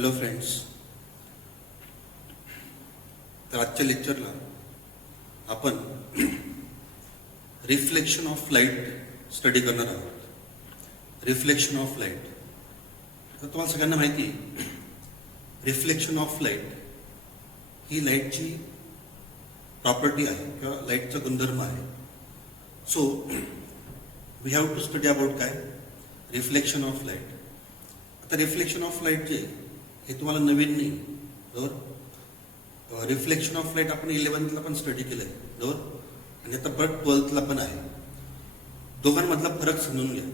Hello friends, तर आजच्या लेक्चरला आपण रिफ्लेक्शन ऑफ लाईट स्टडी करणार आहोत. रिफ्लेक्शन ऑफ लाईट, तर तुम्हाला सगळ्यांना माहिती आहे रिफ्लेक्शन ऑफ लाईट ही लाईटची प्रॉपर्टी आहे किंवा लाईटचा गुणधर्म आहे. So we have to study about काय रिफ्लेक्शन ऑफ लाईट. आता रिफ्लेक्शन ऑफ लाईट जे हे तुम्हाला नवीन नाही, बरोबर. रिफ्लेक्शन ऑफ लाईट आपण 11th पण स्टडी केलं आहे, बरोबर, आणि आता परत 12th पण आहे. दोघांमधला फरक समजून घ्या.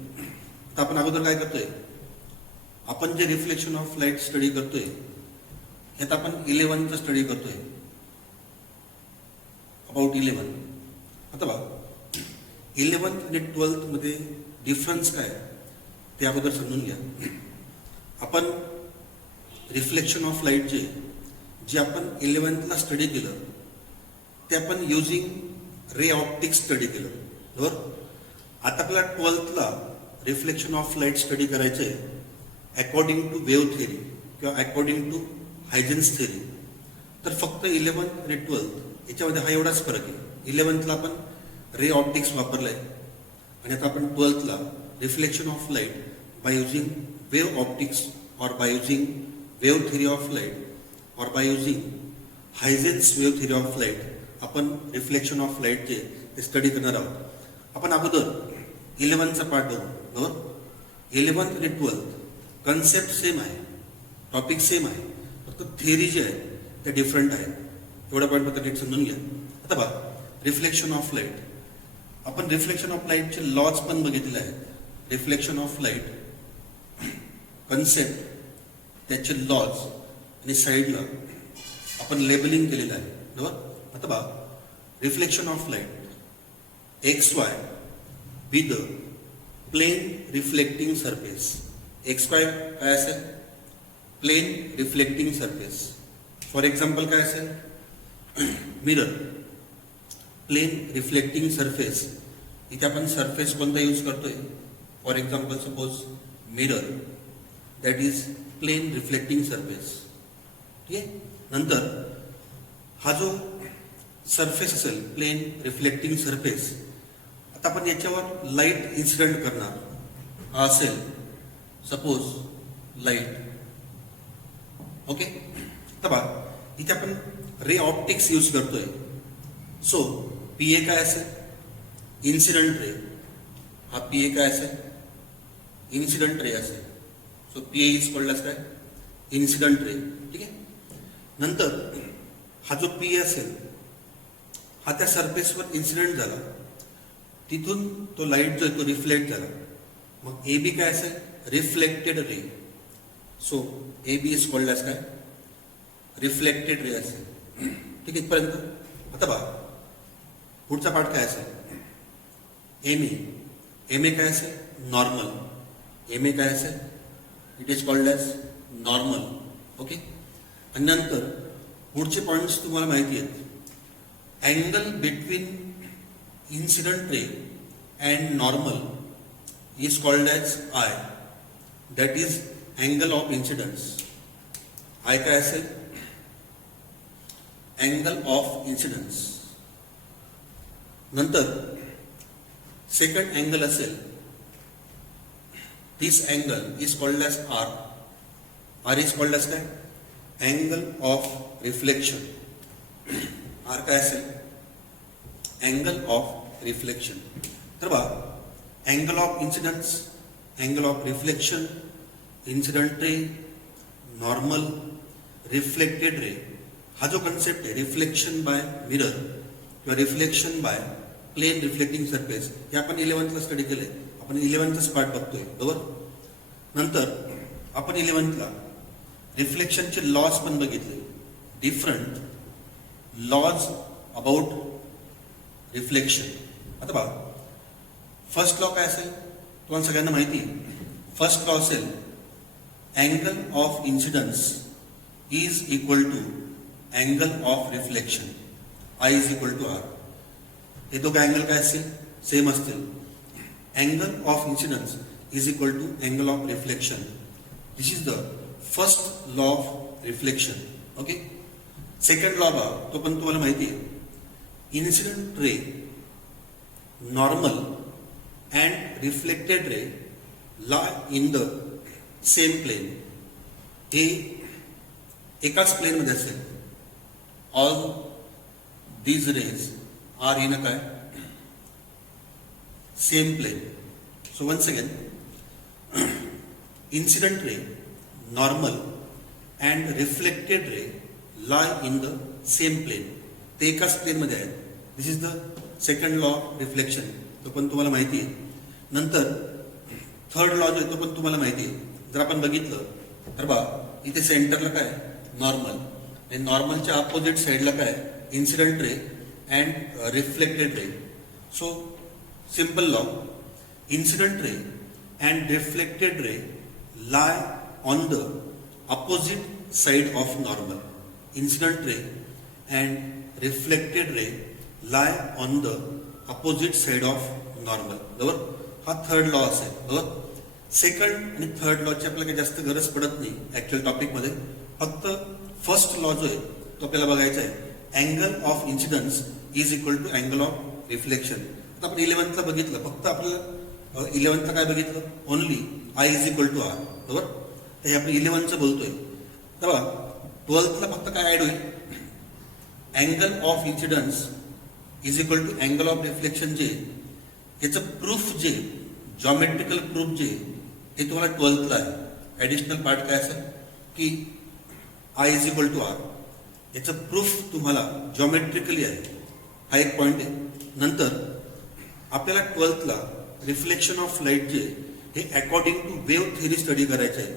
तर आपण अगोदर काय करतोय, आपण जे रिफ्लेक्शन ऑफ लाईट स्टडी करतोय ह्यात आपण 11th स्टडी करतोय, अबाउट 11. आता बघा 11th आणि 12th मध्ये डिफरन्स काय ते अगोदर समजून घ्या. आपण रिफ्लेक्शन ऑफ लाईट जे आपण 11th स्टडी केलं ते आपण युजिंग रे ऑप्टिक्स स्टडी केलं, बरोबर. आता आपल्याला 12th reflection of light study करायचं आहे अकॉर्डिंग टू वेव्ह थिअरी किंवा अकॉर्डिंग टू हायजेन्स थिअरी. तर फक्त 11th आणि 12th याच्यामध्ये हा एवढाच फरक आहे. 11th आपण रे ऑप्टिक्स वापरलंय आणि आता आपण 12th reflection of light by using wave optics or by using wave theory of light or by using Huygens wave theory of light आपण रिफ्लेक्शन ऑफ लाईट जे ते स्टडी करणार आहोत. आपण अगोदर 11th पार्ट बघू, बरोबर. 11th आणि 12th कन्सेप्ट सेम आहे, टॉपिक सेम आहे, फक्त थिअरी जे आहे ते डिफरंट आहे. एवढा पॉईंट फक्त नीट समजून घ्या. आता बघा रिफ्लेक्शन ऑफ लाईट, आपण रिफ्लेक्शन ऑफ लाईटचे लॉज पण बघितले आहेत. रिफ्लेक्शन ऑफ लाईट कन्सेप्ट, त्याचे लॉज आणि साईडला आपण लेबलिंग केलेलं आहे, बरोबर. आता बघा reflection of light XY be the plane reflecting surface. XY काय असेल, plane reflecting surface. For example काय असेल, मिरर, प्लेन रिफ्लेक्टिंग सरफेस. इथे आपण सरफेस कोणता यूज करतोय, for example suppose mirror, that is plane reflecting surface. ठीक आहे. नंतर हा जो सरफेस असेल प्लेन रिफ्लेक्टिंग सरफेस, आता आपण याच्यावर लाईट इन्सिडेंट करणार. हा असेल सपोज लाईट, ओके. तर बघा इथे आपण रे ऑप्टिक्स यूज करतोय. सो PA काय असेल, इन्सिडेंट रे. हा PA काय असेल, इन्सिडेंट रे असेल. So PA is called as काय, इन्सिडेंट रे. ठीक आहे. नंतर हा जो PA असेल हा त्या सरफेसवर इन्सिडेंट झाला, तिथून तो लाईट जो तो रिफ्लेक्ट झाला. मग AB काय असेल, reflected ray. So AB is called as काय, रिफ्लेक्टेड रे असेल. ठीक आहे इथपर्यंत. आता बघा पुढचा पार्ट काय असेल, MA काय असेल, नॉर्मल. MA काय असेल, it is called as normal, okay. आणि नंतर पुढचे पॉइंट्स तुम्हाला माहिती आहेत. Angle between incident ray and normal is called as I, that is angle of incidence. I काय असेल, अँगल ऑफ इन्सिडन्स. नंतर सेकंड अँगल असेल, this angle is called as R. R is called as काय, angle of reflection. R काय असेल, angle of reflection. तर बघा angle of incidence, angle of reflection, incident ray, normal, reflected ray. हा जो concept आहे reflection by mirror किंवा reflection by plane reflecting surface, हे आपण 11th स्टडी केलंय. आपण 11th पार्ट बघतोय, बरोबर. नंतर आपण 11th रिफ्लेक्शनचे लॉज पण बघितले, डिफरंट लॉज अबाउट रिफ्लेक्शन. आता बघा फर्स्ट लॉ काय असेल, तुम्हाला सगळ्यांना माहिती. फर्स्ट लॉ असेल angle of incidence is equal to angle of reflection. I is equal to R. हे दोघं अँगल काय असतील, सेम असतील. angle of incidence is equal to angle of reflection. This is the first law of reflection. Okay, second law बा तो पण तुम्हाला माहिती आहे. Incident ray, normal and reflected ray lie in the same plane. हे एकाच plane मध्ये असेल. All these rays are in a काय same plane. So once again, incident ray, normal and reflected ray lie in the same plane. ते एकाच plane मध्ये आहेत. This is the second law of reflection, तो पण तुम्हाला माहिती आहे. नंतर थर्ड लॉ जो आहे तो पण तुम्हाला माहिती आहे. जर आपण बघितलं तर बा इथे सेंटरला काय नॉर्मल आणि नॉर्मलच्या अपोजिट साईडला काय incident ray and reflected ray. So simple law, incident ray and reflected ray lie on the opposite side of normal. Incident ray and reflected ray lie on the opposite side of normal. बरोबर, हा third law असेल. बरोबर, second आणि third लॉची आपल्याला काही जास्त गरज पडत नाही ऍक्च्युअल टॉपिक मध्ये. फक्त फर्स्ट लॉ जो आहे तो आपल्याला बघायचा आहे. Angle of incidence is equal to angle of reflection. आता आपण 11th बघितलं, फक्त आपल्याला 11th काय बघितलं, only I is equal to R. बरोबर, हे आपण 11th बोलतोय. तेव्हा 12th फक्त काय ऍड होईल, angle of incidence is equal to angle of reflection. जे याचं प्रूफ जे जॉमेट्रिकल प्रूफ जे हे तुम्हाला 12th आहे. ऍडिशनल पार्ट काय असेल की I is equal to R. याचं प्रूफ तुम्हाला जॉमेट्रिकली आहे. हा एक पॉइंट आहे. नंतर आपल्याला 12th रिफ्लेक्शन ऑफ लाईट जे हे according to wave theory study करायचं आहे.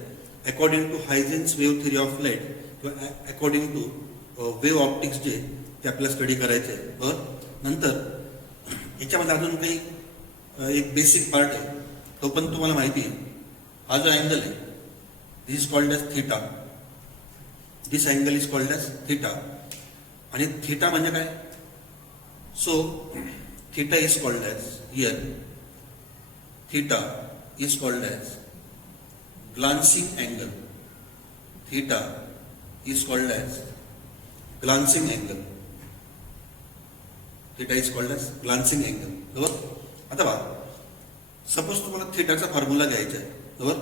According to Huygens wave theory of light किंवा अकॉर्डिंग टू वेव्ह ऑप्टिक्स जे ते आपल्याला स्टडी करायचं आहे. बरं, नंतर याच्यामध्ये अजून काही एक बेसिक पार्ट आहे तो पण तुम्हाला माहिती आहे. हा जो अँगल आहे this is called as theta. This angle is called as theta. आणि थिटा म्हणजे काय, so theta is called as here, theta is called as glancing angle. Theta is called as glancing angle. Theta is called as glancing angle. बरोबर, आता बघा, suppose तुम्हाला थिटाचा formula घ्यायचा आहे. बरोबर,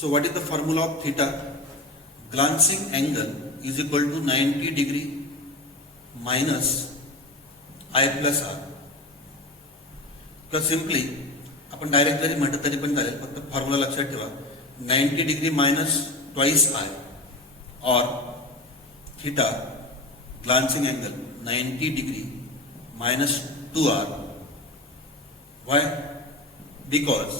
so what is the formula of theta. Glancing angle is equal to 90 degree minus I plus R. किंवा simply आपण direct जरी म्हटलं तरी पण चालेल, फक्त फॉर्म्युला लक्षात ठेवा. 90 डिग्री मायनस ट्वाइस आय और theta glancing angle 90 degree minus 2r. Why, because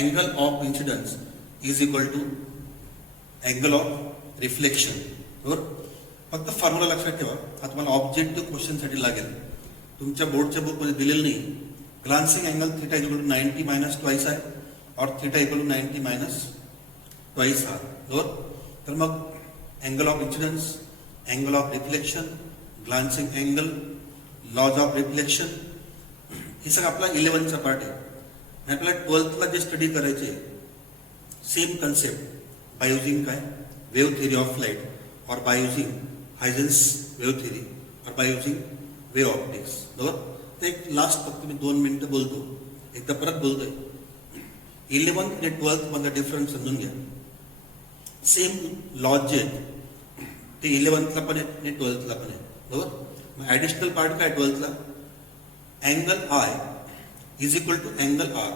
angle of incidence is equal to angle of reflection. बरोबर, फक्त फॉर्म्युला लक्षात ठेवा. हा तुम्हाला ऑब्जेक्टिव्ह क्वेश्चनसाठी लागेल. तुमच्या बोर्डच्या बुकमध्ये दिलेलं नाही. Glancing angle theta equal to 90 minus twice I और theta equal to 90 minus twice R. बरोबर, तर मग angle of incidence, angle of reflection, glancing angle, laws of reflection, हे सगळं आपला 11th पार्ट आहे. आणि आपल्याला 12th जे स्टडी करायचे सेम कन्सेप्ट बाय युजिंग काय वेव्ह थेरी ऑफ लाईट और बाय युजिंग हायजेन्स वेव्ह थेरी और बाय युजिंग वेव्ह ऑप्टिक्स. बरोबर, एक लास्ट फक्त मी 2 मिनिटं बोलतो, एकदा परत बोलतोय. 11th आणि 12th मधला डिफरन्स समजून घ्या. सेम लॉज जे ते 11th पण आहे आणि 12th पण आहे. बरोबर, मग ऍडिशनल पार्ट काय 12th angle I is equal to angle R.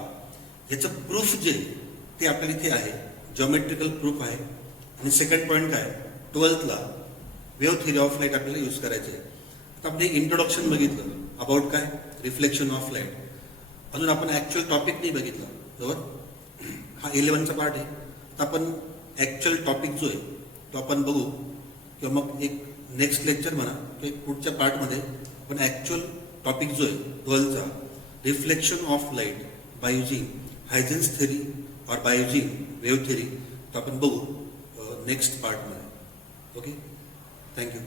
याचं प्रूफ जे ते आपल्याला इथे आहे, जॉमेट्रिकल प्रूफ आहे. आणि सेकंड पॉईंट काय 12th wave theory of light आपल्याला यूज करायचे आहे. आता आपण इंट्रोडक्शन बघितलं अबाउट काय रिफ्लेक्शन ऑफ लाईट. अजून आपण ऍक्च्युअल टॉपिक नाही बघितलं. बरोबर, हा 11th पार्ट आहे. आता आपण ऍक्च्युअल टॉपिक जो आहे तो आपण बघू, किंवा मग एक नेक्स्ट लेक्चर म्हणा किंवा पुढच्या पार्टमध्ये आपण ऍक्च्युअल टॉपिक जो आहे 12th reflection of light by using Huygens theory और बाय युजिंग वेव्ह थेरी तो आपण बघू नेक्स्ट पार्टमध्ये. Okay, thank you.